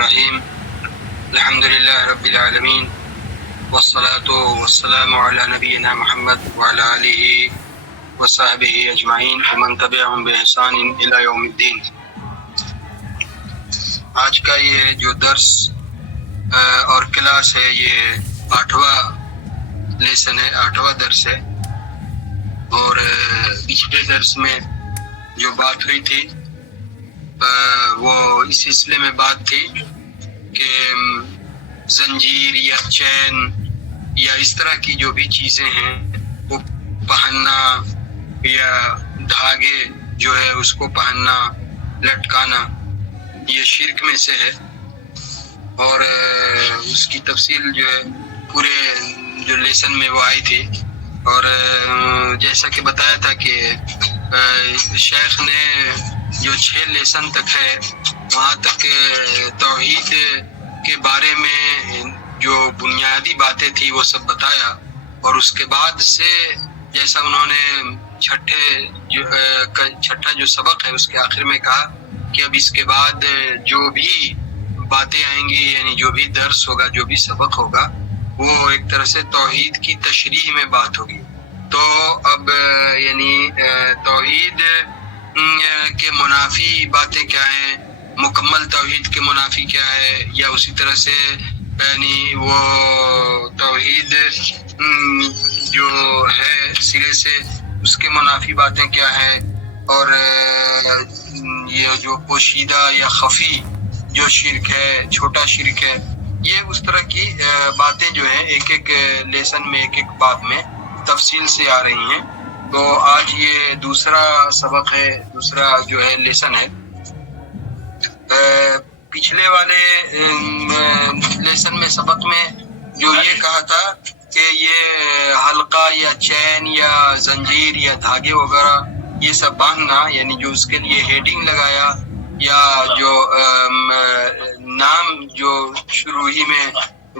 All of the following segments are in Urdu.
الرحیم الحمدللہ رب العالمین والصلاة والسلام علی نبینا محمد وعلی آلہ وصحبہ اجمعین ومن تبعهم بإحسان الی یوم الدین۔ آج کا یہ جو درس اور کلاس ہے یہ 8واں لیسن ہے، 8واں درس ہے، اور پچھلے درس میں جو بات ہوئی تھی وہ اس سلسلے میں بات تھی کہ زنجیر یا چین یا اس طرح کی جو بھی چیزیں ہیں وہ پہننا یا دھاگے جو ہے اس کو پہننا، لٹکانا، یہ شرک میں سے ہے، اور اس کی تفصیل جو ہے پورے جو لیسن میں وہ آئی تھی، اور جیسا کہ بتایا تھا کہ شیخ نے جو 6 لیسن تک ہے وہاں تک توحید کے بارے میں جو بنیادی باتیں تھی وہ سب بتایا، اور اس کے بعد سے جیسا انہوں نے چھٹا جو سبق ہے اس کے آخر میں کہا کہ اب اس کے بعد جو بھی باتیں آئیں گی، یعنی جو بھی درس ہوگا، جو بھی سبق ہوگا، وہ ایک طرح سے توحید کی تشریح میں بات ہوگی۔ تو اب یعنی توحید کے منافی باتیں کیا ہیں، مکمل توحید کے منافی کیا ہے، یا اسی طرح سے یعنی وہ توحید جو ہے سرے سے اس کے منافی باتیں کیا ہے، اور یہ جو پوشیدہ یا خفی جو شرک ہے، چھوٹا شرک ہے، یہ اس طرح کی باتیں جو ہیں ایک ایک لیسن میں، ایک ایک باب میں تفصیل سے آ رہی ہیں۔ تو آج یہ دوسرا سبق ہے، دوسرا جو ہے لیسن ہے۔ پچھلے والے لیسن میں، سبق میں جو یہ کہا تھا کہ یہ حلقہ یا چین یا زنجیر یا دھاگے وغیرہ یہ سب باندھنا، یعنی جو اس کے لیے ہیڈنگ لگایا یا جو نام جو شروع ہی میں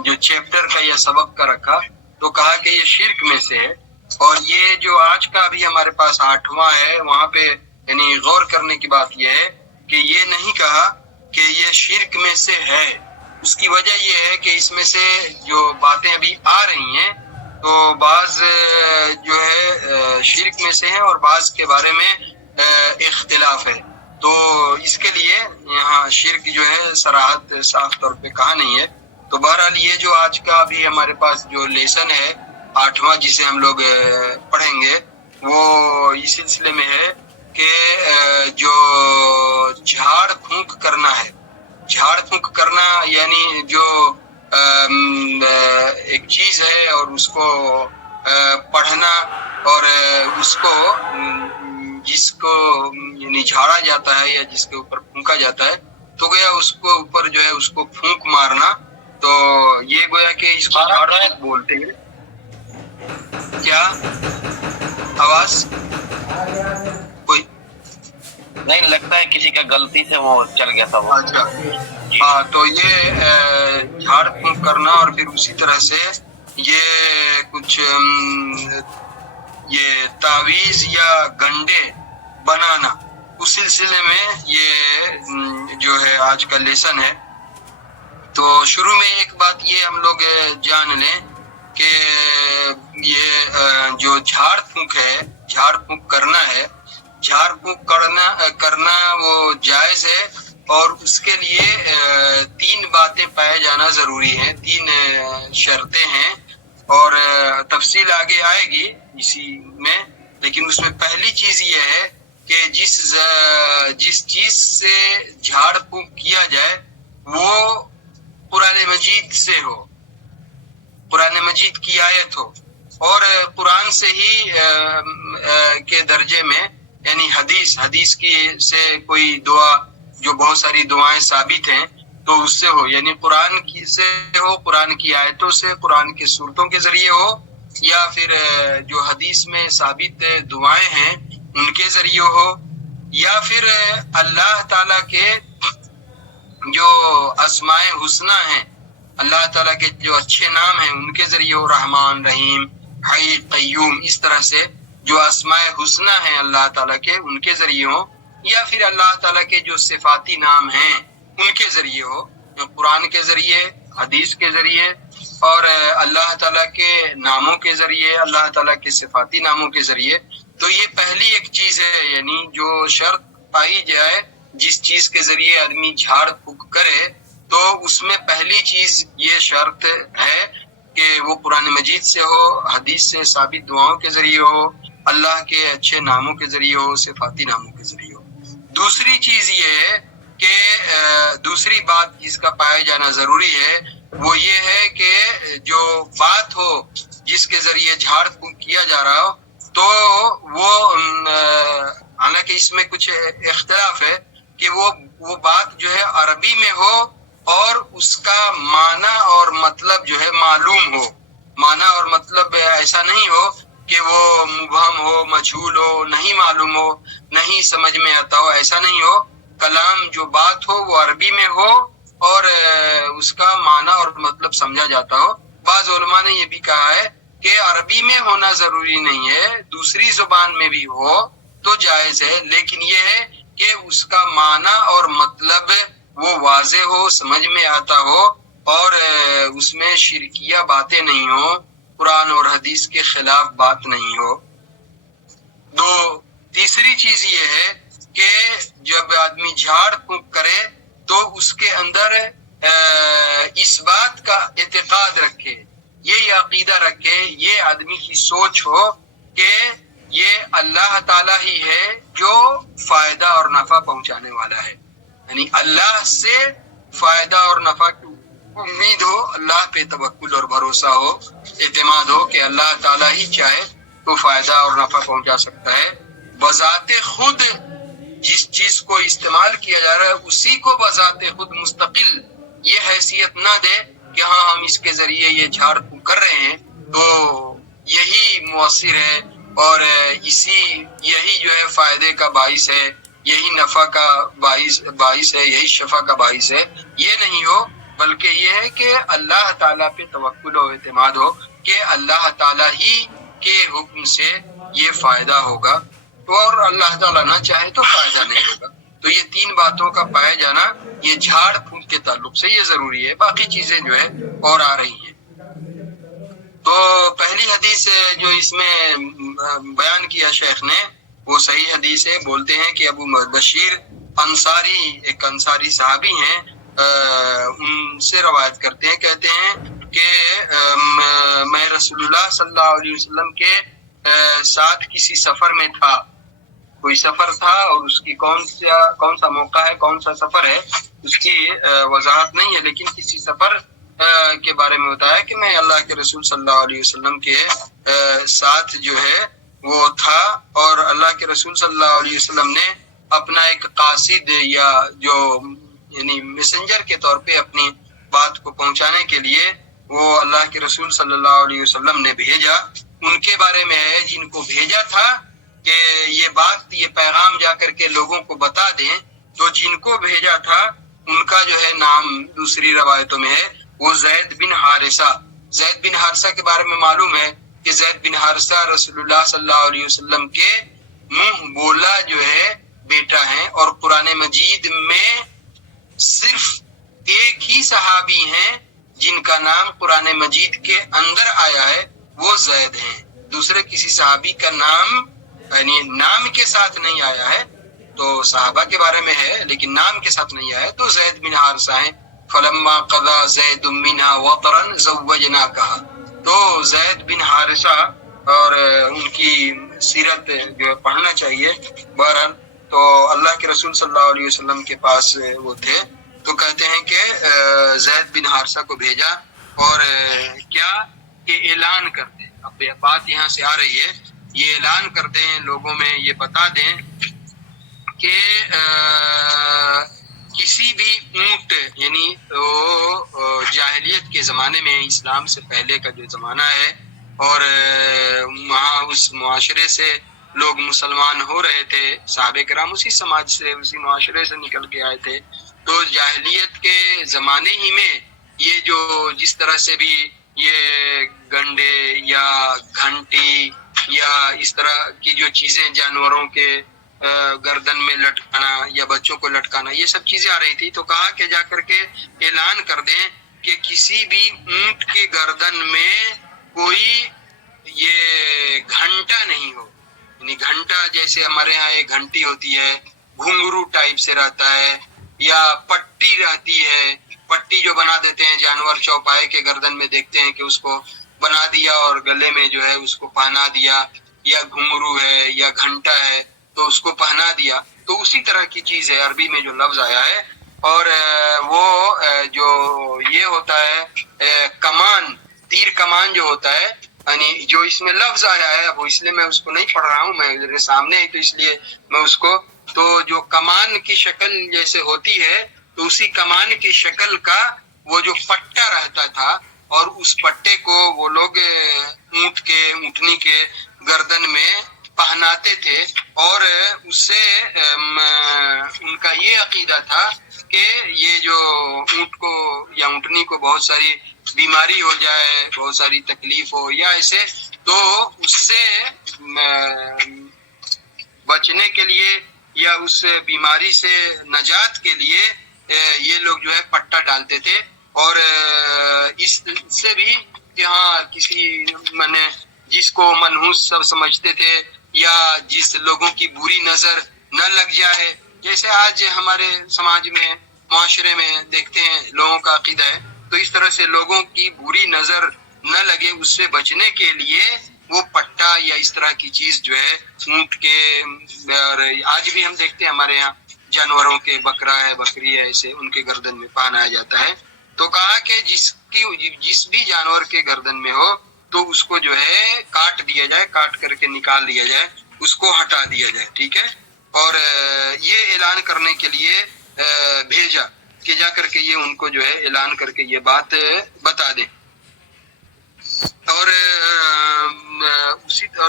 جو چیپٹر کا یا سبق کا رکھا، تو کہا کہ یہ شرک میں سے ہے۔ اور یہ جو آج کا ابھی ہمارے پاس 8واں ہے، وہاں پہ یعنی غور کرنے کی بات یہ ہے کہ یہ نہیں کہا کہ یہ شرک میں سے ہے۔ اس کی وجہ یہ ہے کہ اس میں سے جو باتیں ابھی آ رہی ہیں تو بعض جو ہے شرک میں سے ہیں اور بعض کے بارے میں اختلاف ہے، تو اس کے لیے یہاں شرک جو ہے صراحت صاف طور پہ کہا نہیں ہے۔ تو بہرحال یہ جو آج کا ابھی ہمارے پاس جو لیسن ہے 8واں جسے ہم لوگ پڑھیں گے، وہ اس سلسلے میں ہے کہ جو جھاڑ پھونک کرنا ہے، جھاڑ پھونک کرنا یعنی جو ایک چیز ہے اور اس کو پڑھنا، اور اس کو جس کو یعنی جھاڑا جاتا ہے یا جس کے اوپر پھونکا جاتا ہے، تو گویا اس کو اوپر جو ہے اس کو پھونک مارنا، تو یہ گویا کہ اس کو جھاڑ پھونک بولتے ہیں۔ کیا آواز کوئی نہیں لگتا ہے کسی کا غلطی سے وہ چل گیا تھا وہ۔ اچھا ہاں، تو یہ جھاڑ پھونک کرنا، اور پھر اسی طرح سے یہ کچھ یہ تعویذ یا گنڈے بنانا، اس سلسلے میں یہ جو ہے آج کا لیسن ہے۔ تو شروع میں ایک بات یہ ہم لوگ جان لیں کہ یہ جو جھاڑ پھونک ہے، جھاڑ پھونک کرنا ہے، جھاڑ پھونک کرنا وہ جائز ہے، اور اس کے لیے 3 باتیں پائے جانا ضروری ہے، 3 شرطیں ہیں، اور تفصیل آگے آئے گی اسی میں، لیکن اس میں پہلی چیز یہ ہے کہ جس چیز سے جھاڑ پھونک کیا جائے وہ قرآن مجید سے ہو، قرآن مجید کی آیت ہو، اور قرآن سے ہی کے درجے میں یعنی حدیث کی سے کوئی دعا، جو بہت ساری دعائیں ثابت ہیں تو اس سے ہو، یعنی قرآن کی سے ہو، قرآن کی آیتوں سے، قرآن کی صورتوں کے ذریعے ہو، یا پھر جو حدیث میں ثابت دعائیں ہیں ان کے ذریعے ہو، یا پھر اللہ تعالیٰ کے جو اسماء حسنی ہیں، اللہ تعالیٰ کے جو اچھے نام ہیں ان کے ذریعے ہو، رحمان، رحیم، حی، قیوم، اس طرح سے جو اسماء حسنی ہیں اللہ تعالیٰ کے ان کے ذریعے ہو، یا پھر اللہ تعالیٰ کے جو صفاتی نام ہیں ان کے ذریعے ہو۔ قرآن کے ذریعے، حدیث کے ذریعے اور اللہ تعالیٰ کے ناموں کے ذریعے، اللہ تعالیٰ کے صفاتی ناموں کے ذریعے. تو یہ پہلی ایک چیز ہے، یعنی جو شرط پائی جائے جس چیز کے ذریعے آدمی جھاڑ پھونک کرے، تو اس میں پہلی چیز یہ شرط ہے کہ وہ قرآن مجید سے ہو، حدیث سے ثابت دعاؤں کے ذریعے ہو، اللہ کے اچھے ناموں کے ذریعے ہو، صفاتی ناموں کے ذریعے ہو. دوسری چیز یہ ہے کہ دوسری بات جس کا پایا جانا ضروری ہے وہ یہ ہے کہ جو بات ہو جس کے ذریعے جھاڑ پھونک کیا جا رہا ہو، تو وہ حالانکہ اس میں کچھ اختلاف ہے کہ وہ بات جو ہے عربی میں ہو اور اس کا معنی اور مطلب جو ہے معلوم ہو. معنی اور مطلب ایسا نہیں ہو کہ وہ مبہم ہو، مجہول ہو، نہیں معلوم ہو، نہیں سمجھ میں آتا ہو، ایسا نہیں ہو. کلام جو بات ہو وہ عربی میں ہو اور اس کا معنی اور مطلب سمجھا جاتا ہو. بعض علماء نے یہ بھی کہا ہے کہ عربی میں ہونا ضروری نہیں ہے، دوسری زبان میں بھی ہو تو جائز ہے، لیکن یہ ہے کہ اس کا معنی اور مطلب وہ واضح ہو، سمجھ میں آتا ہو اور اس میں شرکیہ باتیں نہیں ہو، قرآن اور حدیث کے خلاف بات نہیں ہو. تیسری چیز یہ ہے کہ جب آدمی جھاڑ پھونک کرے تو اس کے اندر اس بات کا اعتقاد رکھے، یہ عقیدہ رکھے، یہ آدمی کی سوچ ہو کہ یہ اللہ تعالیٰ ہی ہے جو فائدہ اور نفع پہنچانے والا ہے. یعنی اللہ سے فائدہ اور نفع کی امید ہو، اللہ پہ توکل اور بھروسہ ہو، اعتماد ہو کہ اللہ تعالیٰ ہی چاہے تو فائدہ اور نفع پہنچا سکتا ہے. بذات خود جس چیز کو استعمال کیا جا رہا ہے اسی کو بذات خود مستقل یہ حیثیت نہ دے کہ ہاں ہم اس کے ذریعے یہ جھاڑ پھونک کر رہے ہیں تو یہی مؤثر ہے اور یہی جو ہے فائدے کا باعث ہے، یہی نفع کا باعث ہے، یہی شفا کا باعث ہے. یہ نہیں ہو، بلکہ یہ ہے کہ اللہ تعالیٰ پہ توکل و اعتماد ہو کہ اللہ تعالیٰ ہی کے حکم سے یہ فائدہ ہوگا اور اللہ تعالیٰ نہ چاہے تو فائدہ نہیں ہوگا. تو یہ تین باتوں کا پایا جانا یہ جھاڑ پھونک کے تعلق سے یہ ضروری ہے. باقی چیزیں جو ہے اور آ رہی ہیں. تو پہلی حدیث جو اس میں بیان کیا شیخ نے وہ صحیح حدیث ہے. بولتے ہیں کہ ابو بشیر انصاری ایک انصاری صحابی ہیں، ان سے روایت کرتے ہیں، کہتے ہیں کہ میں رسول اللہ صلی اللہ علیہ وسلم کے ساتھ کسی سفر میں تھا. کوئی سفر تھا اور اس کی کون سا موقع ہے، کون سا سفر ہے اس کی وضاحت نہیں ہے، لیکن کسی سفر کے بارے میں بتایا کہ میں اللہ کے رسول صلی اللہ علیہ وسلم کے ساتھ جو ہے وہ تھا اور اللہ کے رسول صلی اللہ علیہ وسلم نے اپنا ایک قاصد یا جو یعنی میسنجر کے طور پہ اپنی بات کو پہنچانے کے لیے وہ اللہ کے رسول صلی اللہ علیہ وسلم نے بھیجا. ان کے بارے میں ہے جن کو بھیجا تھا کہ یہ پیغام جا کر کے لوگوں کو بتا دیں. تو جن کو بھیجا تھا ان کا جو ہے نام دوسری روایتوں میں ہے وہ زید بن حارثہ. زید بن حارثہ کے بارے میں معلوم ہے کہ زید بن حارثہ رسول اللہ صلی اللہ علیہ وسلم کے منہ بولا جو ہے بیٹا ہیں اور قرآن مجید میں صرف ایک ہی صحابی ہیں جن کا نام قرآن مجید کے اندر آیا ہے، وہ زید ہیں. دوسرے کسی صحابی کا نام یعنی نام کے ساتھ نہیں آیا ہے. تو صحابہ کے بارے میں ہے لیکن نام کے ساتھ نہیں آیا ہے. تو زید بن حارثہ ہیں. فلما قضا زید منها وطرا زوجناکها. تو زید بن حارثہ اور ان کی سیرت جو پڑھنا چاہیے. بہرحال تو اللہ کے رسول صلی اللہ علیہ وسلم کے پاس وہ تھے. تو کہتے ہیں کہ زید بن حارثہ کو بھیجا اور کیا کہ اعلان کرتے. اب بات یہاں سے آ رہی ہے، یہ اعلان کرتے ہیں لوگوں میں، یہ بتا دیں کہ کسی بھی اونٹ یعنی جاہلیت کے زمانے میں اسلام سے پہلے کا جو زمانہ ہے اور وہاں اس معاشرے سے لوگ مسلمان ہو رہے تھے، صحابہ کرام اسی سماج سے اسی معاشرے سے نکل کے آئے تھے. تو جاہلیت کے زمانے ہی میں یہ جو جس طرح سے بھی یہ گنڈے یا گھنٹی یا اس طرح کی جو چیزیں جانوروں کے گردن میں لٹکانا یا بچوں کو لٹکانا، یہ سب چیزیں آ رہی تھی. تو کہا کہ جا کر کے اعلان کر دیں کہ کسی بھی اونٹ کی گردن میں کوئی یہ گھنٹا نہیں ہو. یعنی گھنٹا جیسے ہمارے یہاں ایک گھنٹی ہوتی ہے، گھنگرو ٹائپ سے رہتا ہے، یا پٹی رہتی ہے، پٹی جو بنا دیتے ہیں جانور چوپائے کے گردن میں، دیکھتے ہیں کہ اس کو بنا دیا اور گلے میں جو ہے اس کو پہنا دیا، یا گھنگرو ہے یا گھنٹا ہے تو اس کو پہنا دیا. تو اسی طرح کی چیز ہے عربی میں جو لفظ آیا ہے. اور وہ جو یہ ہوتا ہے کمان، تیر کمان جو ہوتا ہے، یعنی جو اس میں لفظ آیا ہے، وہ اس لیے میں اس کو نہیں پڑھ رہا ہوں، میں میرے سامنے ہے تو اس لیے میں اس کو، تو جو کمان کی شکل جیسے ہوتی ہے تو اسی کمان کی شکل کا وہ جو پٹا رہتا تھا، اور اس پٹے کو وہ لوگ اونٹنی کے گردن میں پہناتے تھے. اور اس سے ان کا یہ عقیدہ تھا کہ یہ جو اونٹ کو یا اونٹنی کو بہت ساری بیماری ہو جائے، بہت ساری تکلیف ہو یا ایسے، تو اس سے بچنے کے لیے یا اس بیماری سے نجات کے لیے یہ لوگ جو ہے پٹا ڈالتے تھے. اور اس سے بھی کہ ہاں کسی جس کو منحوس سب سمجھتے تھے یا جس لوگوں کی بری نظر نہ لگ جائے، جیسے آج ہمارے سماج میں معاشرے میں دیکھتے ہیں لوگوں کا عقیدہ ہے، تو اس طرح سے لوگوں کی بری نظر نہ لگے اس سے بچنے کے لیے وہ پٹا یا اس طرح کی چیز جو ہے اونٹ کے، اور آج بھی ہم دیکھتے ہیں ہمارے یہاں جانوروں کے، بکرا ہے بکری ہے ایسے ان کے گردن میں پہنایا جاتا ہے. تو کہا کہ جس بھی جانور کے گردن میں ہو تو اس کو جو ہے کاٹ دیا جائے، کاٹ کر کے نکال دیا جائے، اس کو ہٹا دیا جائے. ٹھیک ہے. اور یہ اعلان کرنے کے لیے بھیجا کہ جا کر کے یہ ان کو جو ہے اعلان کر کے یہ بات بتا دیں. اور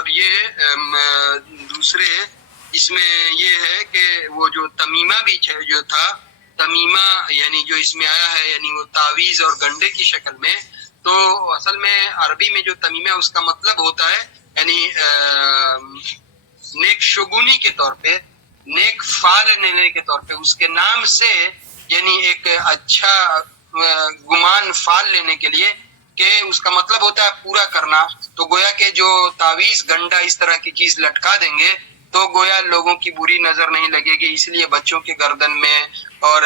یہ دوسرے اس میں یہ ہے کہ وہ جو تمیمہ بھی جو تھا، تمیمہ یعنی جو اس میں آیا ہے یعنی وہ تعویذ اور گنڈے کی شکل میں، تو اصل میں عربی میں جو تمیمہ اس کا مطلب ہوتا ہے یعنی نیک شگونی کے طور پہ، نیک فال لینے کے طور پہ، اس کے نام سے یعنی ایک اچھا گمان فال لینے کے لیے، کہ اس کا مطلب ہوتا ہے پورا کرنا. تو گویا کہ جو تعویذ گنڈا اس طرح کی چیز لٹکا دیں گے تو گویا لوگوں کی بری نظر نہیں لگے گی، اس لیے بچوں کے گردن میں اور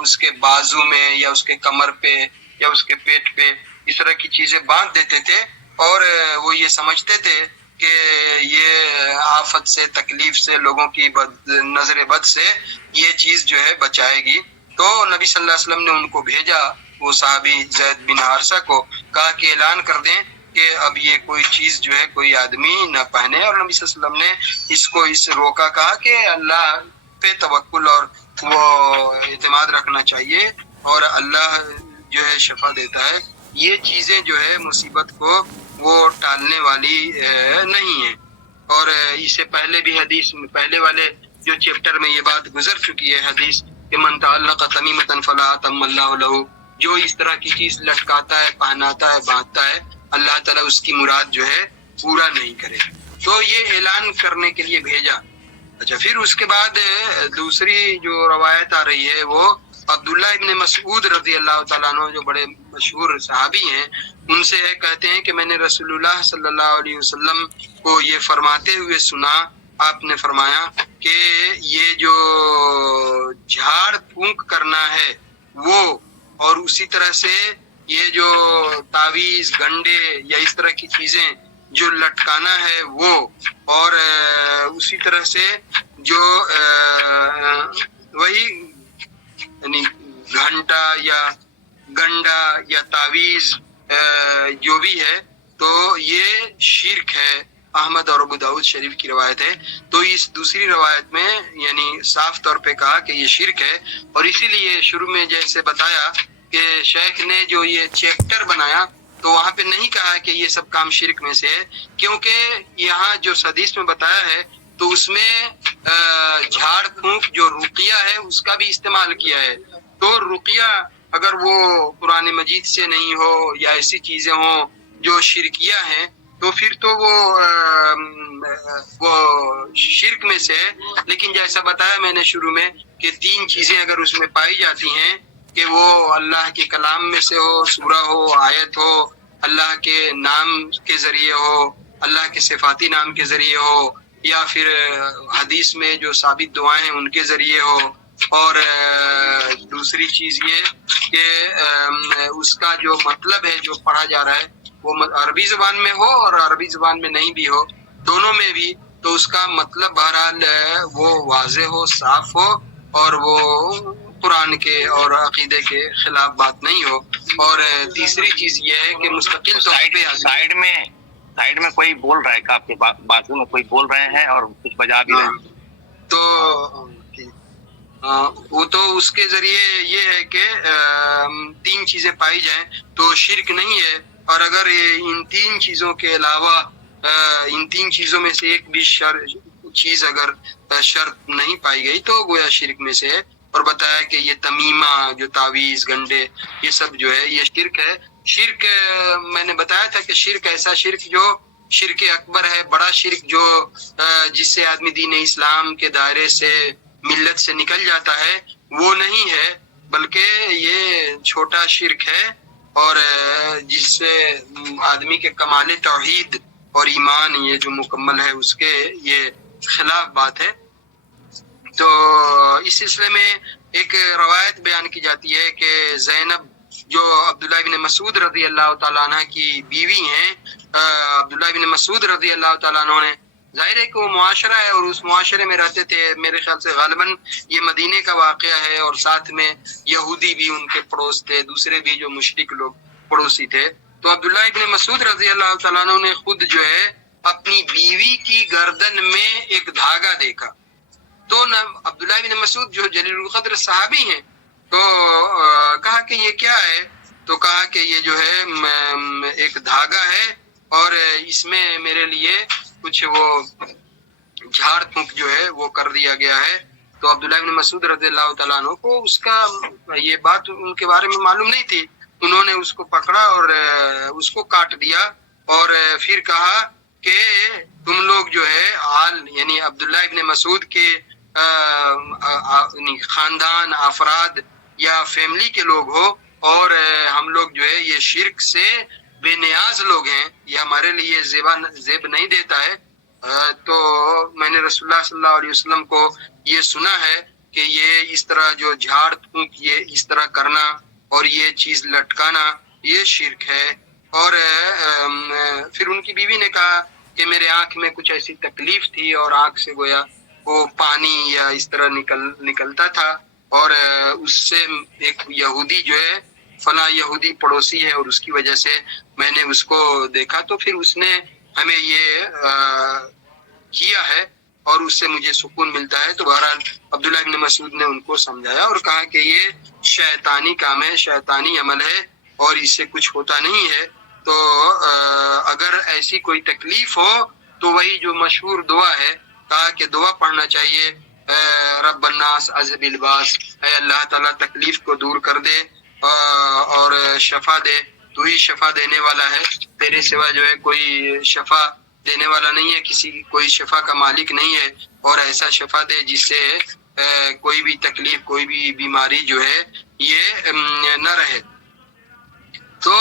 اس کے بازو میں یا اس کے کمر پہ یا اس کے پیٹ پہ اس طرح کی چیزیں باندھ دیتے تھے. اور وہ یہ سمجھتے تھے کہ یہ آفت سے، تکلیف سے، لوگوں کی نظر بد سے یہ چیز جو ہے بچائے گی. تو نبی صلی اللہ علیہ وسلم نے ان کو بھیجا، وہ صحابی زید بن حارثہ کو، کہا کہ اعلان کر دیں کہ اب یہ کوئی چیز جو ہے کوئی آدمی نہ پہنے. اور نبی صلی اللہ علیہ وسلم نے اس کو اس روکا، کہا کہ اللہ پہ توکل اور وہ اعتماد رکھنا چاہیے، اور اللہ جو ہے شفا دیتا ہے. یہ چیزیں جو ہے مصیبت کو وہ ٹالنے والی نہیں ہے. اور اس سے پہلے بھی حدیث میں پہلے والے جو چیپٹر میں یہ بات گزر چکی ہے حدیث کہ من تعلق تمیمۃ فلا اتم اللہ لہ، جو اس طرح کی چیز لٹکاتا ہے، پہناتا ہے، باندھتا ہے، اللہ تعالیٰ اس کی مراد جو ہے پورا نہیں کرے. تو یہ اعلان کرنے کے لیے بھیجا. اچھا، پھر اس کے بعد دوسری جو روایت آ رہی ہے وہ عبداللہ ابن مسعود رضی اللہ تعالیٰ عنہ جو بڑے مشہور صحابی ہیں، ان سے کہتے ہیں کہ میں نے رسول اللہ صلی اللہ علیہ وسلم کو یہ فرماتے ہوئے سنا، آپ نے فرمایا کہ یہ جو جھاڑ پھونک کرنا ہے وہ، اور اسی طرح سے یہ جو تعویذ گنڈے یا اس طرح کی چیزیں جو لٹکانا ہے وہ، اور اسی طرح سے جو وہی یعنی گھنٹا یا گنڈا یا تعویذ جو بھی ہے تو یہ شرک ہے. احمد اور ابو داؤد شریف کی روایت ہے. تو اس دوسری روایت میں یعنی صاف طور پہ کہا کہ یہ شرک ہے. اور اسی لیے شروع میں جیسے بتایا کہ شیخ نے جو یہ چیپٹر بنایا تو وہاں پہ نہیں کہا کہ یہ سب کام شرک میں سے ہے، کیونکہ یہاں جو حدیث میں بتایا ہے تو اس میں جھاڑ پھونک جو رقیہ ہے اس کا بھی استعمال کیا ہے. تو رقیہ اگر وہ قرآن مجید سے نہیں ہو یا ایسی چیزیں ہوں جو شرکیہ ہیں تو پھر تو وہ شرک میں سے ہے. لیکن جیسا بتایا میں نے شروع میں کہ 3 چیزیں اگر اس میں پائی جاتی ہیں کہ وہ اللہ کے کلام میں سے ہو، سورہ ہو، آیت ہو، اللہ کے نام کے ذریعے ہو، اللہ کے صفاتی نام کے ذریعے ہو، یا پھر حدیث میں جو ثابت دعائیں ہیں ان کے ذریعے ہو، اور دوسری چیز یہ کہ اس کا جو مطلب ہے جو پڑھا جا رہا ہے وہ عربی زبان میں ہو اور عربی زبان میں نہیں بھی ہو، دونوں میں بھی، تو اس کا مطلب بہرحال وہ واضح ہو، صاف ہو، اور وہ قرآن کے اور عقیدے کے خلاف بات نہیں ہو. اور تیسری چیز یہ ہے کہ مستقل طور پہ سائڈ میں کوئی بول رہا ہے کہ آپ کے بازو میں کوئی بول رہے ہیں اور کچھ بجا بھی رہے ہیں، تو وہ تو اس کے ذریعے یہ ہے کہ 3 چیزیں پائی جائیں تو شرک نہیں ہے. اور اگر ان 3 چیزوں کے علاوہ ان 3 چیزوں میں سے ایک بھی چیز اگر شرط نہیں پائی گئی تو گویا شرک میں سے ہے. اور بتایا کہ یہ تمیمہ، جو تعویذ، گنڈے، یہ سب جو ہے یہ شرک ہے. شرک میں نے بتایا تھا کہ شرک ایسا شرک جو شرک اکبر ہے، بڑا شرک جو جس سے آدمی دین اسلام کے دائرے سے، ملت سے نکل جاتا ہے، وہ نہیں ہے، بلکہ یہ چھوٹا شرک ہے، اور جس سے آدمی کے کمال توحید اور ایمان یہ جو مکمل ہے اس کے یہ خلاف بات ہے. تو اس سلسلے میں ایک روایت بیان کی جاتی ہے کہ زینب جو عبداللہ بن مسعود رضی اللہ تعالیٰ عنہ کی بیوی ہیں، عبداللہ بن مسعود رضی اللہ تعالیٰ عنہ نے، ظاہر ہے کہ وہ معاشرہ ہے اور اس معاشرے میں رہتے تھے، میرے خیال سے غالباً یہ مدینے کا واقعہ ہے، اور ساتھ میں یہودی بھی ان کے پڑوس تھے، دوسرے بھی جو مشرک لوگ پڑوسی تھے. تو عبداللہ ابن مسعود رضی اللہ تعالیٰ عنہ نے خود جو ہے اپنی بیوی کی گردن میں ایک دھاگا دیکھا. تو عبداللہ بن مسعود جو جلیل القدر صحابی ہیں، تو کہا کہ یہ کیا ہے؟ تو کہا کہ یہ جو ہے ایک دھاگا ہے، اور اس میں میرے لیے کچھ وہ جھاڑ پھونک جو ہے وہ کر دیا گیا ہے. تو عبداللہ بن مسعود رضی اللہ تعالیٰ عنہ کو اس کا یہ بات ان کے بارے میں معلوم نہیں تھی. انہوں نے اس کو پکڑا اور اس کو کاٹ دیا، اور پھر کہا کہ تم لوگ جو ہے یعنی عبداللہ ابن مسعود کے خاندان، افراد یا فیملی کے لوگ ہو، اور ہم لوگ جو ہے یہ شرک سے بے نیاز لوگ ہیں، یہ ہمارے لیے زیب نہیں دیتا ہے. تو میں نے رسول اللہ صلی اللہ علیہ وسلم کو یہ سنا ہے کہ یہ اس طرح جو جھاڑ پھونک یہ اس طرح کرنا اور یہ چیز لٹکانا یہ شرک ہے. اور پھر ان کی بیوی نے کہا کہ میرے آنکھ میں کچھ ایسی تکلیف تھی اور آنکھ سے گویا وہ پانی یا اس طرح نکلتا تھا، اور اس سے ایک یہودی جو ہے، فلاں یہودی پڑوسی ہے، اور اس کی وجہ سے میں نے اس کو دیکھا، تو پھر اس نے ہمیں یہ کیا ہے اور اس سے مجھے سکون ملتا ہے. تو بہرحال عبداللہ بن مسعود نے ان کو سمجھایا اور کہا کہ یہ شیطانی کام ہے، شیطانی عمل ہے، اور اس سے کچھ ہوتا نہیں ہے. تو اگر ایسی کوئی تکلیف ہو تو وہی جو مشہور دعا ہے، کہا کہ دعا پڑھنا چاہیے، رب الناس اذهب الباس، اے اللہ تعالیٰ تکلیف کو دور کر دے اور شفا دے، تو ہی شفا دینے والا ہے، تیرے سوا جو ہے کوئی شفا دینے والا نہیں ہے، کوئی شفا کا مالک نہیں ہے، اور ایسا شفا دے جس سے کوئی بھی تکلیف، کوئی بھی بیماری جو ہے یہ نہ رہے. تو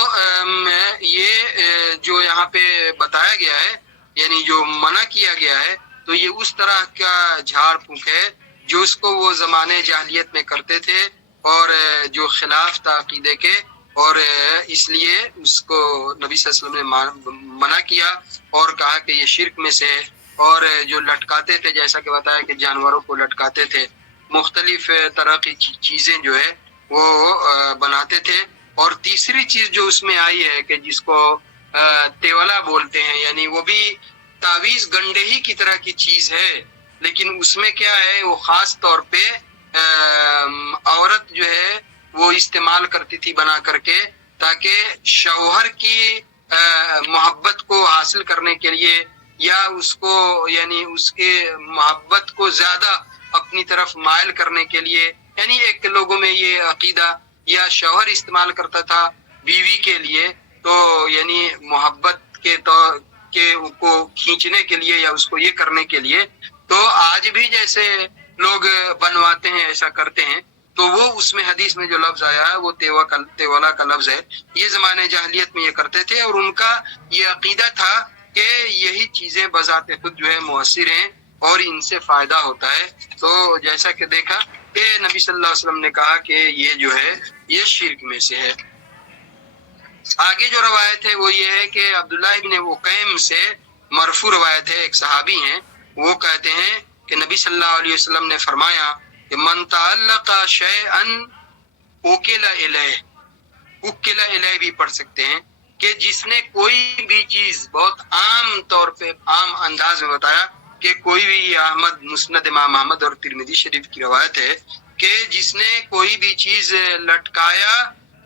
یہ جو یہاں پہ بتایا گیا ہے، یعنی جو منع کیا گیا ہے، تو یہ اس طرح کا جھاڑ پھونک ہے جو اس کو وہ زمانے جاہلیت میں کرتے تھے، اور جو خلاف تھا عقیدے کے، اور اس لیے اس کو نبی صلی اللہ علیہ وسلم نے منع کیا اور کہا کہ یہ شرک میں سے ہے. اور جو لٹکاتے تھے، جیسا کہ بتایا کہ جانوروں کو لٹکاتے تھے، مختلف طرح کی چیزیں جو ہے وہ بناتے تھے. اور تیسری چیز جو اس میں آئی ہے کہ جس کو تیولا بولتے ہیں، یعنی وہ بھی تعویذ گنڈے ہی کی طرح کی چیز ہے، لیکن اس میں کیا ہے، وہ خاص طور پہ عورت جو ہے وہ استعمال کرتی تھی بنا کر کے، تاکہ شوہر کی محبت کو حاصل کرنے کے لیے، یا اس کو یعنی اس کے محبت کو زیادہ اپنی طرف مائل کرنے کے لیے، یعنی ایک لوگوں میں یہ عقیدہ، یا شوہر استعمال کرتا تھا بیوی کے لیے، تو یعنی محبت کے کو کھینچنے کے لیے یا اس کو یہ کرنے کے لیے. تو آج بھی جیسے لوگ بنواتے ہیں ایسا کرتے ہیں, تو وہ اس میں حدیث میں جو لفظ آیا ہے وہ تیولا کا لفظ ہے. یہ زمانے جاہلیت میں یہ کرتے تھے, اور ان کا یہ عقیدہ تھا کہ یہی چیزیں بذات خود جو ہے مؤثر ہیں اور ان سے فائدہ ہوتا ہے. تو جیسا کہ دیکھا کہ نبی صلی اللہ علیہ وسلم نے کہا کہ یہ جو ہے یہ شرک میں سے ہے. آگے جو روایت ہے وہ یہ ہے کہ عبداللہ ابن عقیم سے مرفوع روایت ہے, ایک صحابی ہیں, وہ کہتے ہیں کہ نبی صلی اللہ علیہ وسلم نے فرمایا کہ من تعلق شیئا اوکل الیہ, اوکل الیہ بھی پڑھ سکتے ہیں, کہ جس نے کوئی بھی چیز, بہت عام طور پہ عام انداز میں بتایا کہ کوئی بھی, احمد مسند امام احمد اور ترمذی شریف کی روایت ہے کہ جس نے کوئی بھی چیز لٹکایا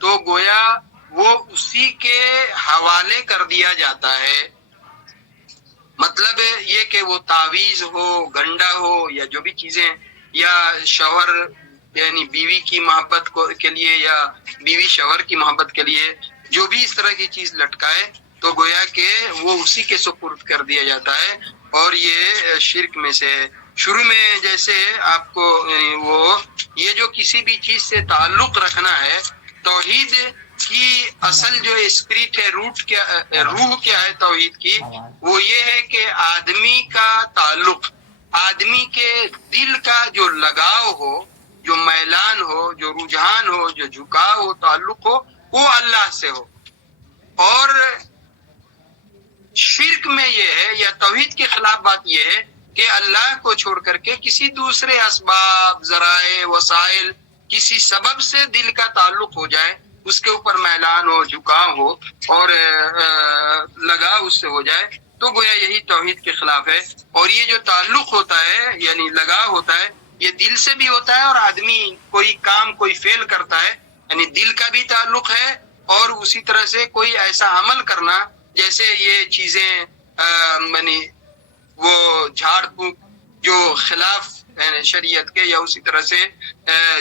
تو گویا وہ اسی کے حوالے کر دیا جاتا ہے. مطلب یہ کہ وہ تعویذ ہو, گنڈا ہو, یا جو بھی چیزیں, یا شوہر یعنی بیوی کی محبت کے لیے یا بیوی شوہر کی محبت کے لیے جو بھی اس طرح کی چیز لٹکائے تو گویا کہ وہ اسی کے سپرد کر دیا جاتا ہے, اور یہ شرک میں سے ہے. شروع میں جیسے آپ کو یعنی وہ یہ جو کسی بھی چیز سے تعلق رکھنا ہے, توحید کی اصل جو اسپرٹ ہے, روٹ کیا, روح کیا ہے توحید کی, وہ یہ ہے کہ آدمی کا تعلق, آدمی کے دل کا جو لگاؤ ہو, جو میلان ہو, جو رجحان ہو, جو جھکاؤ ہو, تعلق ہو, وہ اللہ سے ہو. اور شرک میں یہ ہے یا توحید کے خلاف بات یہ ہے کہ اللہ کو چھوڑ کر کے کسی دوسرے اسباب, ذرائع, وسائل, کسی سبب سے دل کا تعلق ہو جائے, اس کے اوپر میلان ہو, جھکاؤ ہو اور لگاؤ اس سے ہو جائے, تو گویا یہی توحید کے خلاف ہے. اور یہ جو تعلق ہوتا ہے یعنی لگاؤ ہوتا ہے, یہ دل سے بھی ہوتا ہے, اور آدمی کوئی کام کوئی فعل کرتا ہے یعنی دل کا بھی تعلق ہے, اور اسی طرح سے کوئی ایسا عمل کرنا جیسے یہ چیزیں یعنی وہ جھاڑ پھونک جو خلاف شریعت کے, یا اسی طرح سے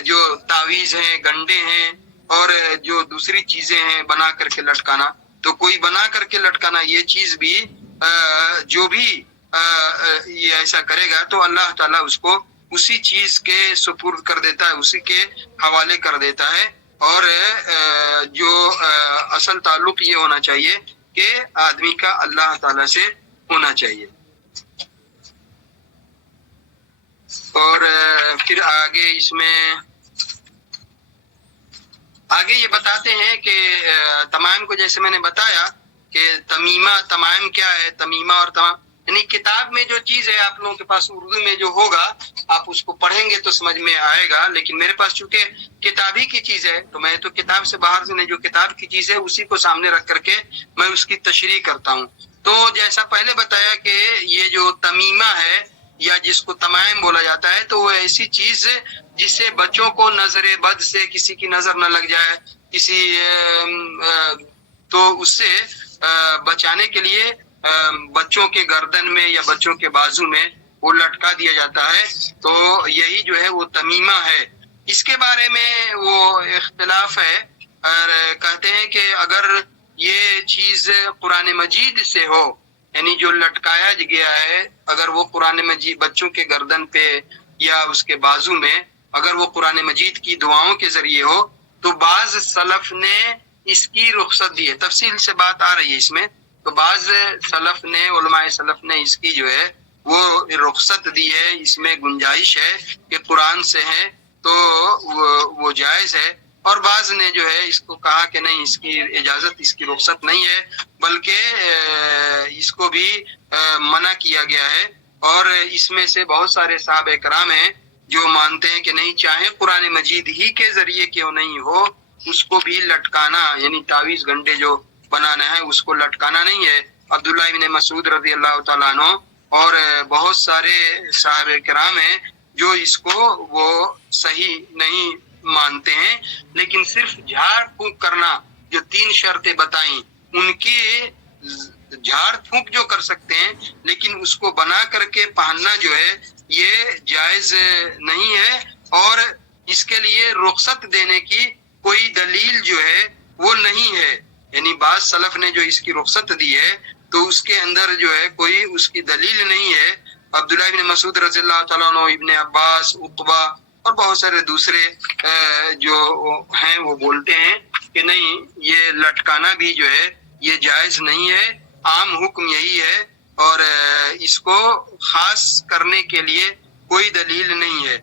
جو تعویذ ہیں, گنڈے ہیں, اور جو دوسری چیزیں ہیں بنا کر کے لٹکانا, تو کوئی بنا کر کے لٹکانا یہ چیز بھی جو بھی یہ ایسا کرے گا تو اللہ تعالیٰ اس کو اسی چیز کے سپرد کر دیتا ہے, اسی کے حوالے کر دیتا ہے. اور جو اصل تعلق یہ ہونا چاہیے کہ آدمی کا اللہ تعالیٰ سے ہونا چاہیے. اور پھر آگے اس میں آگے یہ بتاتے ہیں کہ تمائم کو جیسے میں نے بتایا کہ تمائم کیا ہے, تمیمہ اور تمام, یعنی کتاب میں جو چیز ہے آپ لوگوں کے پاس اردو میں جو ہوگا آپ اس کو پڑھیں گے تو سمجھ میں آئے گا, لیکن میرے پاس چونکہ کتابی کی چیز ہے تو میں تو کتاب سے باہر سے نہیں, جو کتاب کی چیز ہے اسی کو سامنے رکھ کر کے میں اس کی تشریح کرتا ہوں. تو جیسا پہلے بتایا کہ یہ جو تمیمہ ہے یا جس کو تمائم بولا جاتا ہے, تو وہ ایسی چیز جس سے بچوں کو نظر بد سے کسی کی نظر نہ لگ جائے, کسی تو اس سے بچانے کے لیے بچوں کے گردن میں یا بچوں کے بازو میں وہ لٹکا دیا جاتا ہے. تو یہی جو ہے وہ تمیمہ ہے. اس کے بارے میں وہ اختلاف ہے, اور کہتے ہیں کہ اگر یہ چیز قرآن مجید سے ہو, یعنی جو لٹکایا گیا ہے اگر وہ قرآن مجید بچوں کے گردن پہ یا اس کے بازو میں اگر وہ قرآن مجید کی دعاؤں کے ذریعے ہو, تو بعض سلف نے اس کی رخصت دی ہے. تفصیل سے بات آ رہی ہے اس میں, تو بعض سلف نے, علماء سلف نے اس کی جو ہے وہ رخصت دی ہے, اس میں گنجائش ہے کہ قرآن سے ہے تو وہ جائز ہے. اور بعض نے جو ہے اس کو کہا کہ نہیں, اس کی اجازت, اس کی رخصت نہیں ہے, بلکہ اس کو بھی منع کیا گیا ہے. اور اس میں سے بہت سارے صحابہ کرام ہیں جو مانتے ہیں کہ نہیں, چاہے قرآن مجید ہی کے ذریعے کیوں نہیں ہو, اس کو بھی لٹکانا یعنی تعویذ گنڈے جو بنانا ہے اس کو لٹکانا نہیں ہے. عبداللہ ابن مسعود رضی اللہ تعالیٰ عنہ اور بہت سارے صحابہ کرام ہیں جو اس کو وہ صحیح نہیں مانتے ہیں, لیکن صرف جھاڑ پھونک کرنا جو 3 شرطیں بتائیں ان کی جھاڑ پھونک جو کر سکتے ہیں, لیکن اس کو بنا کر کے پہننا جو ہے یہ جائز نہیں ہے. اور اس کے لیے رخصت دینے کی کوئی دلیل جو ہے وہ نہیں ہے. یعنی بعض سلف نے جو اس کی رخصت دی ہے تو اس کے اندر جو ہے کوئی اس کی دلیل نہیں ہے. عبداللہ ابن مسعود رضی اللہ تعالیٰ عنہ، ابن عباس، عقبہ اور بہت سارے دوسرے جو ہیں وہ بولتے ہیں کہ نہیں، یہ لٹکانا بھی جو ہے یہ جائز نہیں ہے. عام حکم یہی ہے اور اس کو خاص کرنے کے لیے کوئی دلیل نہیں ہے.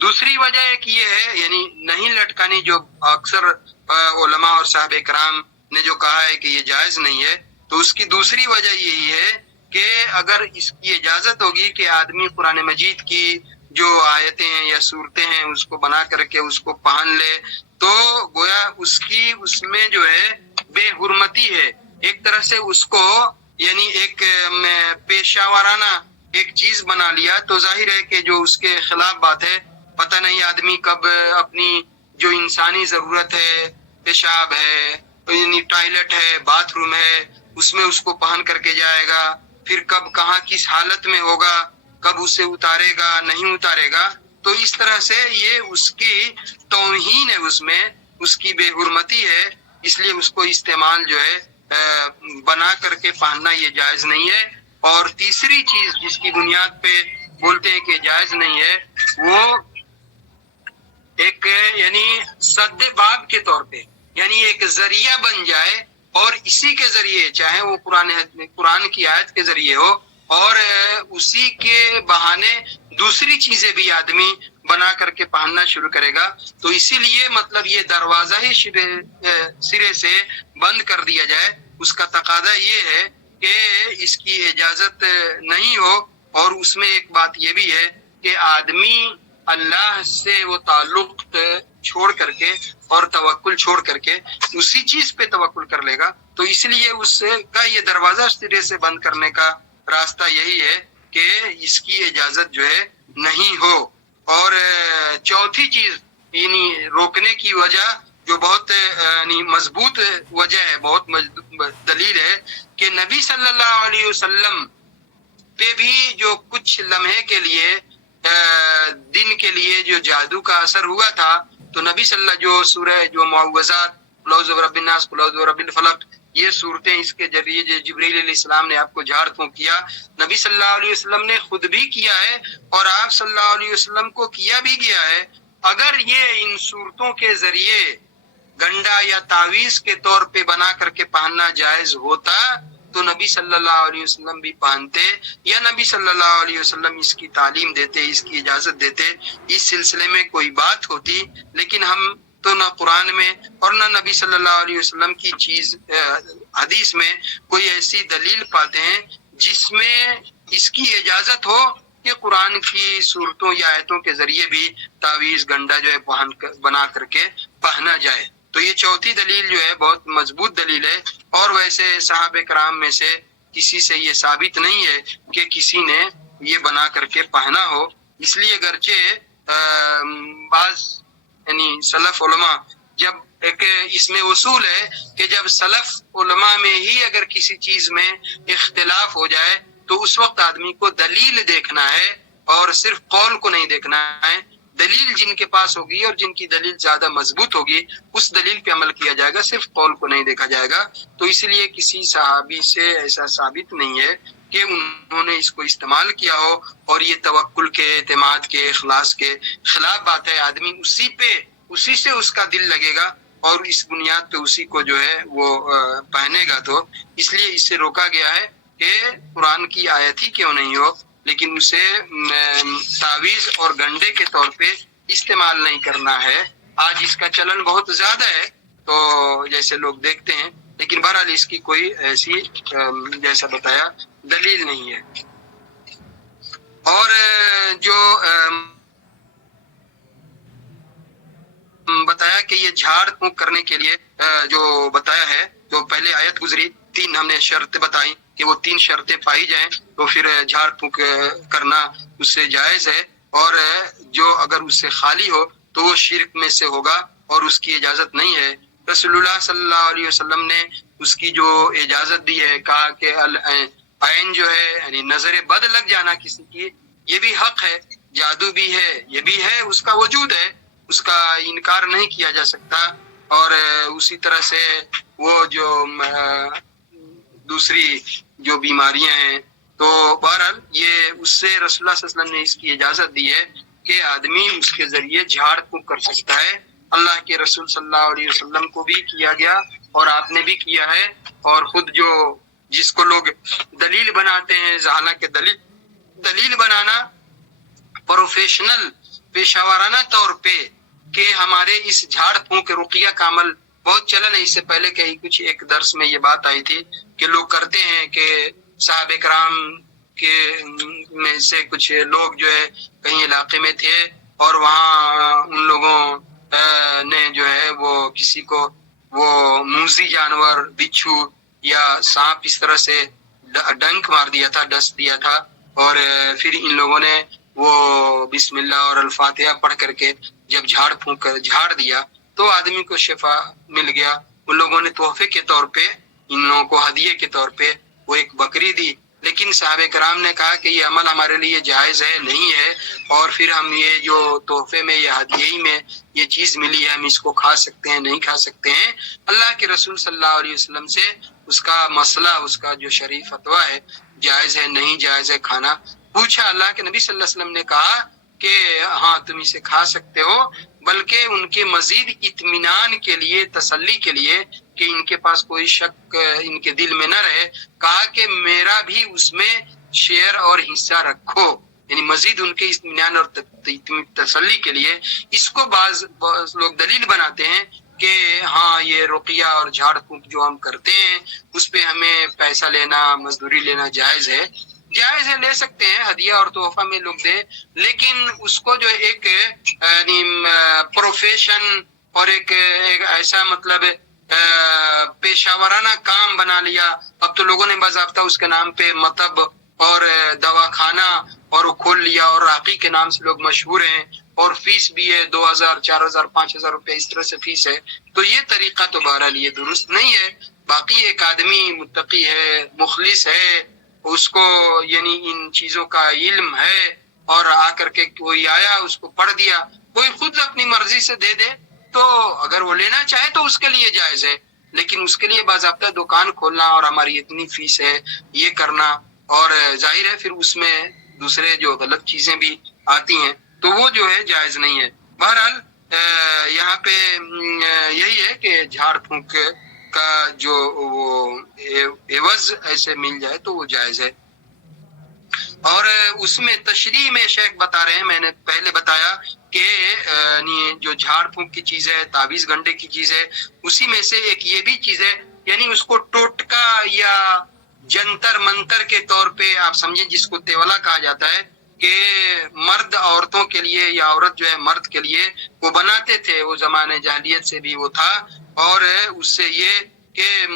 دوسری وجہ ایک یہ ہے، یعنی نہیں لٹکانی، جو اکثر علماء اور صحابہ کرام نے جو کہا ہے کہ یہ جائز نہیں ہے، تو اس کی دوسری وجہ یہی ہے کہ اگر اس کی اجازت ہوگی کہ آدمی قرآن مجید کی جو آیتیں ہیں یا صورتیں ہیں اس کو بنا کر کے اس کو پہن لے، تو گویا اس میں جو ہے بے حرمتی ہے. ایک طرح سے اس کو یعنی ایک پیشہ ورانہ ایک چیز بنا لیا، تو ظاہر ہے کہ جو اس کے خلاف بات ہے. پتہ نہیں آدمی کب اپنی جو انسانی ضرورت ہے، پیشاب ہے، یعنی ٹوائلٹ ہے، باتھ روم ہے، اس میں اس کو پہن کر کے جائے گا، پھر کب کہاں کس حالت میں ہوگا، کب اسے اتارے گا نہیں اتارے گا. تو اس طرح سے یہ اس کی توہین ہے، اس میں اس کی بے حرمتی ہے. اس لیے اس کو استعمال جو ہے بنا کر کے پہننا یہ جائز نہیں ہے. اور تیسری چیز جس کی بنیاد پہ بولتے ہیں کہ جائز نہیں ہے، وہ ایک یعنی سد باب کے طور پہ، یعنی ایک ذریعہ بن جائے اور اسی کے ذریعے، چاہے وہ قرآن کی آیت کے ذریعے ہو، اور اسی کے بہانے دوسری چیزیں بھی آدمی بنا کر کے پہننا شروع کرے گا. تو اسی لیے مطلب یہ دروازہ ہی سرے سے بند کر دیا جائے. اس کا تقاضا یہ ہے کہ اس کی اجازت نہیں ہو. اور اس میں ایک بات یہ بھی ہے کہ آدمی اللہ سے وہ تعلق چھوڑ کر کے اور توکل چھوڑ کر کے اسی چیز پہ توکل کر لے گا. تو اس لیے اس کا یہ دروازہ سرے سے بند کرنے کا راستہ یہی ہے کہ اس کی اجازت جو ہے نہیں ہو. اور چوتھی چیز یعنی روکنے کی وجہ جو بہت یعنی مضبوط وجہ ہے، بہت دلیل ہے کہ نبی صلی اللہ علیہ وسلم پہ بھی جو کچھ لمحے کے لیے دن کے لیے جو جادو کا اثر ہوا تھا، تو نبی صلی اللہ جو سورہ جو معوذات، قل اعوذ برب الناس، قل اعوذ برب الفلق، یہ صورتیں اس کے ذریعے جو جبریل علیہ السلام نے آپ کو جھاڑ پھونک کیا، نبی صلی اللہ علیہ وسلم نے خود بھی کیا ہے اور آپ صلی اللہ علیہ وسلم کو کیا بھی گیا ہے. اگر یہ ان صورتوں کے ذریعے گنڈا یا تعویذ کے طور پہ بنا کر کے پہننا جائز ہوتا تو نبی صلی اللہ علیہ وسلم بھی پہنتے، یا نبی صلی اللہ علیہ وسلم اس کی تعلیم دیتے، اس کی اجازت دیتے، اس سلسلے میں کوئی بات ہوتی. لیکن ہم تو نہ قرآن میں اور نہ نبی صلی اللہ علیہ وسلم کی چیز حدیث میں کوئی ایسی دلیل پاتے ہیں جس میں اس کی اجازت ہو کہ قرآن کی صورتوں یا آیتوں کے ذریعے بھی تعویذ گنڈا جو ہے بنا کر کے پہنا جائے. تو یہ چوتھی دلیل جو ہے بہت مضبوط دلیل ہے. اور ویسے صحابہ کرام میں سے کسی سے یہ ثابت نہیں ہے کہ کسی نے یہ بنا کر کے پہنا ہو. اس لیے گرچہ بعض یعنی سلف علماء، جب ایک اس میں اصول ہے کہ جب سلف علماء میں ہی اگر کسی چیز میں اختلاف ہو جائے تو اس وقت آدمی کو دلیل دیکھنا ہے اور صرف قول کو نہیں دیکھنا ہے. دلیل جن کے پاس ہوگی اور جن کی دلیل زیادہ مضبوط ہوگی اس دلیل پہ عمل کیا جائے گا، صرف قول کو نہیں دیکھا جائے گا. تو اس لیے کسی صحابی سے ایسا ثابت نہیں ہے کہ انہوں نے اس کو استعمال کیا ہو. اور یہ توکل کے، اعتماد کے، اخلاص کے خلاف بات ہے. آدمی اسی سے اس کا دل لگے گا اور اس بنیاد پہ اسی کو جو ہے وہ پہنے گا. تو اس لیے اس سے روکا گیا ہے کہ قرآن کی آیت ہی کیوں نہیں ہو، لیکن اسے تعویذ اور گنڈے کے طور پہ استعمال نہیں کرنا ہے. آج اس کا چلن بہت زیادہ ہے تو جیسے لوگ دیکھتے ہیں، لیکن بہرحال اس کی کوئی ایسی جیسا بتایا دلیل نہیں ہے. اور جو بتایا کہ یہ جھاڑ پھونک کرنے کے لیے جو بتایا ہے، جو پہلے آیت گزری 3 ہم نے شرط بتائی کہ وہ 3 شرطیں پائی جائیں تو پھر جھاڑ پھونک کرنا اس سے جائز ہے. اور جو اگر اس سے خالی ہو تو وہ شرک میں سے ہوگا اور اس کی اجازت نہیں ہے. رسول اللہ صلی اللہ علیہ وسلم نے اس کی جو اجازت دی ہے، کہا کہ عین جو ہے یعنی نظر بد لگ جانا کسی کی، یہ بھی حق ہے. جادو بھی ہے، یہ بھی ہے، اس کا وجود ہے، اس کا انکار نہیں کیا جا سکتا. اور اسی طرح سے وہ جو دوسری جو بیماریاں ہیں. تو بہرحال یہ اس سے رسول اللہ صلی اللہ علیہ وسلم نے اس کی اجازت دی ہے کہ آدمی اس کے ذریعے جھاڑ پھونک کر سکتا ہے. اللہ کے رسول صلی اللہ علیہ وسلم کو بھی کیا گیا اور آپ نے بھی کیا ہے. اور خود جو جس کو لوگ دلیل بناتے ہیں، حالانکہ دلیل بنانا پروفیشنل پیشہ ورانہ طور پہ کہ ہمارے اس جھاڑ پھونک رقیہ کا عمل بہت چلن ہے. اس سے پہلے کہیں کچھ ایک درس میں یہ بات آئی تھی کہ لوگ کرتے ہیں کہ صحابہ کرام کے میں سے کچھ لوگ جو ہے کہیں علاقے میں تھے اور وہاں ان لوگوں نے جو ہے وہ کسی کو وہ موذی جانور بچھو یا سانپ اس طرح سے ڈنک مار دیا تھا، ڈس دیا تھا، اور پھر ان لوگوں نے وہ بسم اللہ اور الفاتحہ پڑھ کر کے جب جھاڑ پھونک کر جھاڑ دیا تو آدمی کو شفا مل گیا. ان لوگوں نے تحفے کے طور پہ ان لوگوں کو ہدیے کے طور پہ وہ ایک بکری دی. لیکن صحابہ کرام نے کہا کہ یہ عمل ہمارے لیے جائز ہے نہیں ہے، اور پھر ہم یہ جو تحفے میں یا ہدیے میں یہ چیز ملی ہے ہم اس کو کھا سکتے ہیں نہیں کھا سکتے ہیں. اللہ کے رسول صلی اللہ علیہ وسلم سے اس کا مسئلہ، اس کا جو شرعی فتویٰ ہے جائز ہے نہیں جائز ہے کھانا پوچھا. اللہ کے نبی صلی اللہ علیہ وسلم نے کہا کہ ہاں تم اسے کھا سکتے ہو، بلکہ ان کے مزید اطمینان کے لیے، تسلی کے لیے کہ ان کے پاس کوئی شک ان کے دل میں نہ رہے، کہا کہ میرا بھی اس میں شیئر اور حصہ رکھو. یعنی مزید ان کے اطمینان اور تسلی کے لیے اس کو بعض لوگ دلیل بناتے ہیں کہ ہاں یہ رقیہ اور جھاڑ پھونک جو ہم کرتے ہیں اس پہ ہمیں پیسہ لینا، مزدوری لینا جائز ہے. جائز ہے، لے سکتے ہیں، ہدیہ اور تحفہ میں لوگ دے، لیکن اس کو جو ایک یعنی پروفیشن اور ایک ایسا مطلب پیشہ ورانہ کام بنا لیا. اب تو لوگوں نے باضابطہ اس کے نام پہ مطب اور دواخانہ اور کھول لیا، اور راقی کے نام سے لوگ مشہور ہیں، اور فیس بھی ہے 2000 4000 5000 روپے اس طرح سے فیس ہے. تو یہ طریقہ تو بہرحال یہ درست نہیں ہے. باقی ایک آدمی متقی ہے، مخلص ہے، اس کو یعنی ان چیزوں کا علم ہے، اور آ کر کے کوئی آیا اس کو پڑھ دیا، کوئی خود اپنی مرضی سے دے دے تو اگر وہ لینا چاہے تو اس کے لیے جائز ہے. لیکن اس کے لیے باضابطہ دکان کھولنا اور ہماری اتنی فیس ہے یہ کرنا، اور ظاہر ہے پھر اس میں دوسرے جو غلط چیزیں بھی آتی ہیں تو وہ جو ہے جائز نہیں ہے. بہرحال یہاں پہ یہی ہے کہ جھاڑ پھونک کا جو وہ عوض ایسے مل جائے تو وہ جائز ہے. اور اس میں تشریح میں شیخ بتا رہے ہیں، میں نے پہلے بتایا کہ جو جھاڑ پھونک کی چیز ہے، تعویذ گنڈے کی چیز ہے، اسی میں سے ایک یہ بھی چیز ہے، یعنی اس کو ٹوٹکا یا جنتر منتر کے طور پہ آپ سمجھیں، جس کو تیولا کہا جاتا ہے، کہ مرد عورتوں کے لیے یا عورت جو ہے مرد کے لیے وہ بناتے تھے، وہ زمانے جاہلیت سے بھی وہ تھا. اور اس سے یہ کہ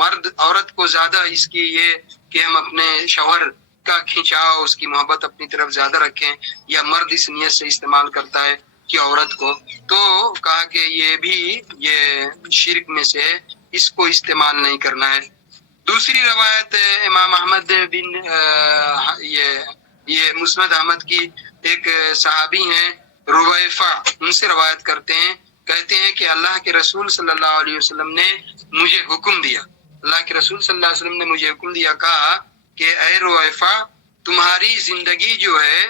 مرد عورت کو زیادہ اس کی یہ کہ ہم اپنے شوہر کا کھینچاؤ، اس کی محبت اپنی طرف زیادہ رکھیں، یا مرد اس نیت سے استعمال کرتا ہے کہ عورت کو، تو کہا کہ یہ بھی یہ شرک میں سے ہے، اس کو استعمال نہیں کرنا ہے. دوسری روایت امام احمد بن یہ مسند احمد کی ایک صحابی ہیں رویفہ، ان سے روایت کرتے ہیں، کہتے ہیں کہ اللہ کے رسول صلی اللہ علیہ وسلم نے مجھے حکم دیا، اللہ کے رسول صلی اللہ علیہ وسلم نے مجھے حکم دیا، کہا کہ اے رویفہ تمہاری زندگی جو ہے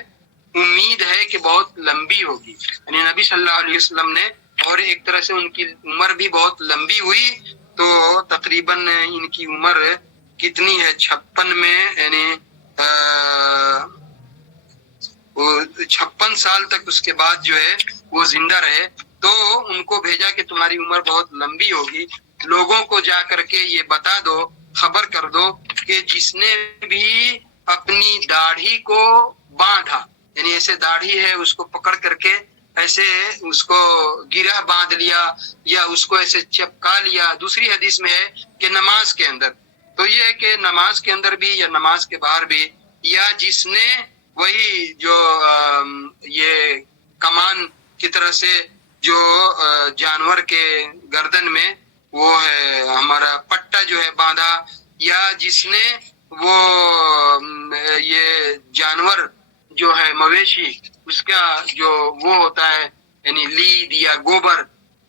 امید ہے کہ بہت لمبی ہوگی. یعنی نبی صلی اللہ علیہ وسلم نے، اور ایک طرح سے ان کی عمر بھی بہت لمبی ہوئی، تو تقریباً ان کی عمر کتنی ہے 56 میں، یعنی 56 سال تک اس کے بعد جو ہے وہ زندہ رہے. تو ان کو بھیجا کہ تمہاری عمر بہت لمبی ہوگی، لوگوں کو جا کر کے یہ بتا دو، خبر کر دو کہ جس نے بھی اپنی داڑھی کو باندھا، یعنی ایسے داڑھی ہے اس کو پکڑ کر کے ایسے اس کو گرہ باندھ لیا یا اس کو ایسے چپکا لیا. دوسری حدیث میں ہے کہ نماز کے اندر، تو یہ ہے کہ نماز کے اندر بھی یا نماز کے باہر بھی، یا جس نے وہی جو یہ کمان کی طرح سے جو جانور کے گردن میں وہ ہے ہمارا پٹا جو ہے باندھا، یا جس نے وہ یہ جانور جو ہے مویشی اس کا جو وہ ہوتا ہے یعنی لید یا گوبر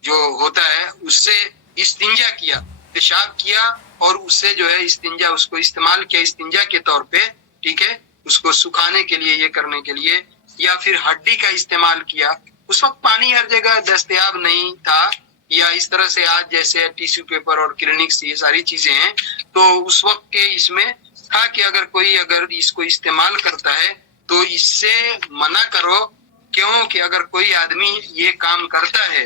جو ہوتا ہے اس سے استنجا کیا، پیشاب کیا اور اسے جو ہے استنجا اس کو استعمال کیا استنجا کے طور پہ، ٹھیک ہے، اس کو سکھانے کے لیے، یہ کرنے کے لیے، یا پھر ہڈی کا استعمال کیا. اس وقت پانی ہر جگہ دستیاب نہیں تھا، یا اس طرح سے آج جیسے ٹیشو پیپر اور کلینکس یہ ساری چیزیں ہیں، تو اس وقت کے اس میں تھا کہ اگر کوئی اس کو استعمال کرتا ہے تو اس سے منع کرو. کیوں کہ اگر کوئی آدمی یہ کام کرتا ہے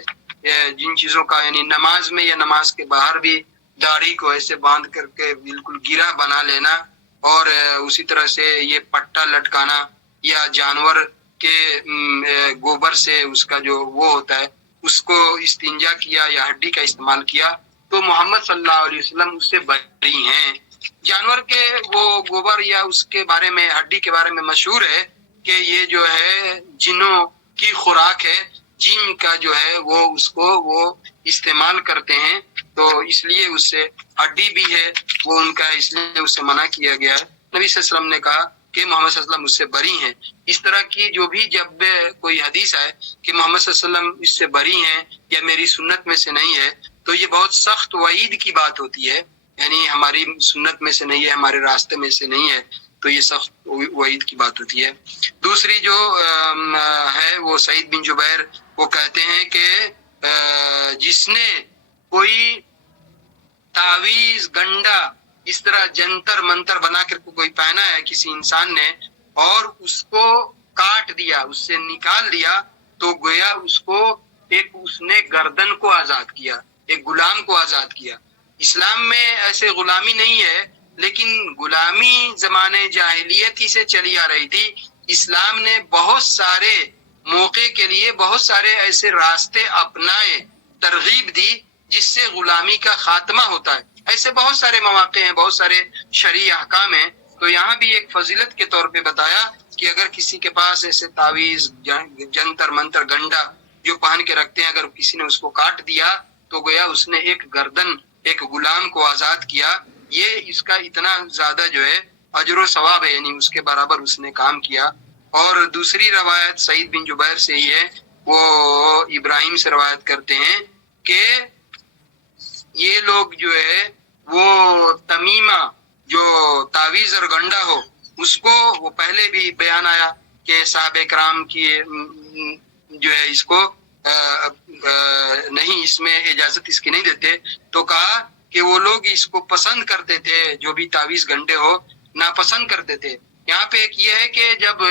جن چیزوں کا، یعنی نماز میں یا نماز کے باہر بھی داڑھی کو ایسے باندھ کر کے بالکل گرا بنا لینا، اور اسی طرح سے یہ پٹا لٹکانا، یا جانور کے گوبر سے اس کا جو وہ ہوتا ہے اس کو استنجا کیا یا ہڈی کا استعمال کیا، تو محمد صلی اللہ علیہ وسلم اس سے بری ہیں. جانور کے وہ گوبر یا اس کے بارے میں، ہڈی کے بارے میں مشہور ہے کہ یہ جو ہے جنوں کی خوراک ہے، جن کا جو ہے وہ اس کو وہ استعمال کرتے ہیں، تو اس لیے اس سے ہڈی بھی ہے وہ ان کا، اس لیے اسے منع کیا گیا ہے. نبی صلی اللہ علیہ وسلم نے کہا کہ محمد صلی اللہ علیہ وسلم اس سے بری ہیں. اس طرح کی جو بھی جب کوئی حدیث ہے کہ محمد صلی اللہ علیہ وسلم اس سے بری ہیں یا میری سنت میں سے نہیں ہے، تو یہ بہت سخت وعید کی بات ہوتی ہے، یعنی ہماری سنت میں سے نہیں ہے، ہمارے راستے میں سے نہیں ہے، تو یہ سخت وعید کی بات ہوتی ہے. دوسری جو ہے وہ سعید بن جبیر، وہ کہتے ہیں کہ جس نے کوئی تعویذ گنڈا اس طرح جنتر منتر بنا کر کوئی پہنا ہے کسی انسان نے، اور اس کو کاٹ دیا، اس سے نکال دیا، تو گویا اس نے گردن کو آزاد کیا، ایک غلام کو آزاد کیا. اسلام میں ایسے غلامی نہیں ہے، لیکن غلامی زمانے جاہلیت ہی سے چلی آ رہی تھی. اسلام نے بہت سارے موقع کے لیے بہت سارے ایسے راستے اپنائے، ترغیب دی جس سے غلامی کا خاتمہ ہوتا ہے. ایسے بہت سارے مواقع ہیں، بہت سارے شرعی احکام ہیں. تو یہاں بھی ایک فضیلت کے طور پہ بتایا کہ اگر کسی کے پاس ایسے تعویذ جنتر منتر گنڈا جو پہن کے رکھتے ہیں، اگر کسی نے اس کو کاٹ دیا تو گویا اس نے ایک گردن، ایک غلام کو آزاد کیا. یہ اس کا اتنا زیادہ جو ہے اجر و ثواب ہے، یعنی اس کے برابر اس نے کام کیا. اور دوسری روایت سعید بن جبیر سے ہی ہے، وہ ابراہیم سے روایت کرتے ہیں کہ یہ لوگ جو ہے وہ تمیمہ جو تعویذ اور گنڈا ہو اس کو، وہ پہلے بھی بیان آیا کہ صحابہ کرام کی جو ہے اس کو نہیں، اس میں اجازت اس کی نہیں دیتے، تو کہا کہ وہ لوگ اس کو پسند کرتے تھے، جو بھی تعویذ گنڈے ہو ناپسند کرتے تھے. یہاں پہ ایک یہ ہے کہ جب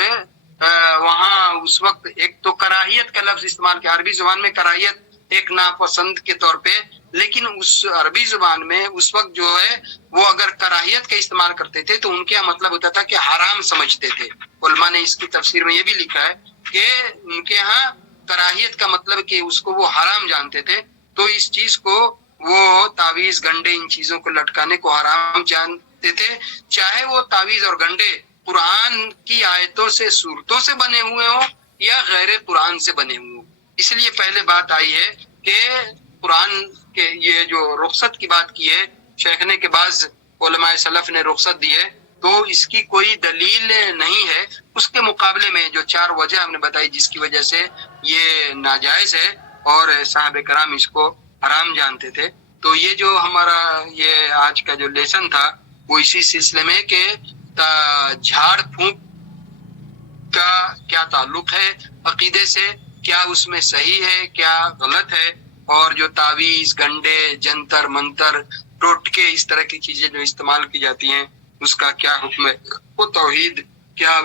وہاں اس وقت ایک تو کراہیت کا لفظ استعمال کیا، عربی زبان میں کراہیت ایک ناپسند کے طور پہ، لیکن اس عربی زبان میں اس وقت جو ہے وہ اگر کراہیت کا استعمال کرتے تھے تو ان کا مطلب ہوتا تھا کہ حرام سمجھتے تھے. علماء نے اس کی تفسیر میں یہ بھی لکھا ہے کہ ان کے ہاں کراہیت کا مطلب کہ اس کو وہ حرام جانتے تھے، تو اس چیز کو وہ تعویذ گنڈے ان چیزوں کو لٹکانے کو حرام جانتے تھے، چاہے وہ تعویذ اور گنڈے قرآن کی آیتوں سے، صورتوں سے بنے ہوئے ہوں یا غیر قرآن سے بنے ہوئے ہوں. اس لیے پہلے بات آئی ہے کہ قرآن کے یہ جو رخصت کی بات کی ہے شیخ نے، کے بعض علماء سلف نے رخصت دی ہے، تو اس کی کوئی دلیل نہیں ہے. اس کے مقابلے میں جو 4 وجہ ہم نے بتائی جس کی وجہ سے یہ ناجائز ہے اور صحابہ کرام اس کو حرام جانتے تھے، تو یہ جو ہمارا یہ آج کا جو لیسن تھا وہ اسی سلسلے میں کہ جھاڑ پھونک کا کیا تعلق ہے عقیدے سے، کیا اس میں صحیح ہے، کیا غلط ہے، اور جو تعویذ گنڈے جنتر منتر ٹوٹکے اس طرح کی چیزیں جو استعمال کی جاتی ہیں اس کا کیا حکم ہے، وہ توحید کیا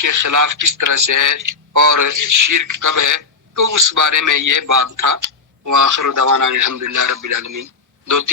کے خلاف کس طرح سے ہے اور شرک کب ہے، تو اس بارے میں یہ باب تھا. وآخر دعوانا الحمدللہ رب العالمین. 2-3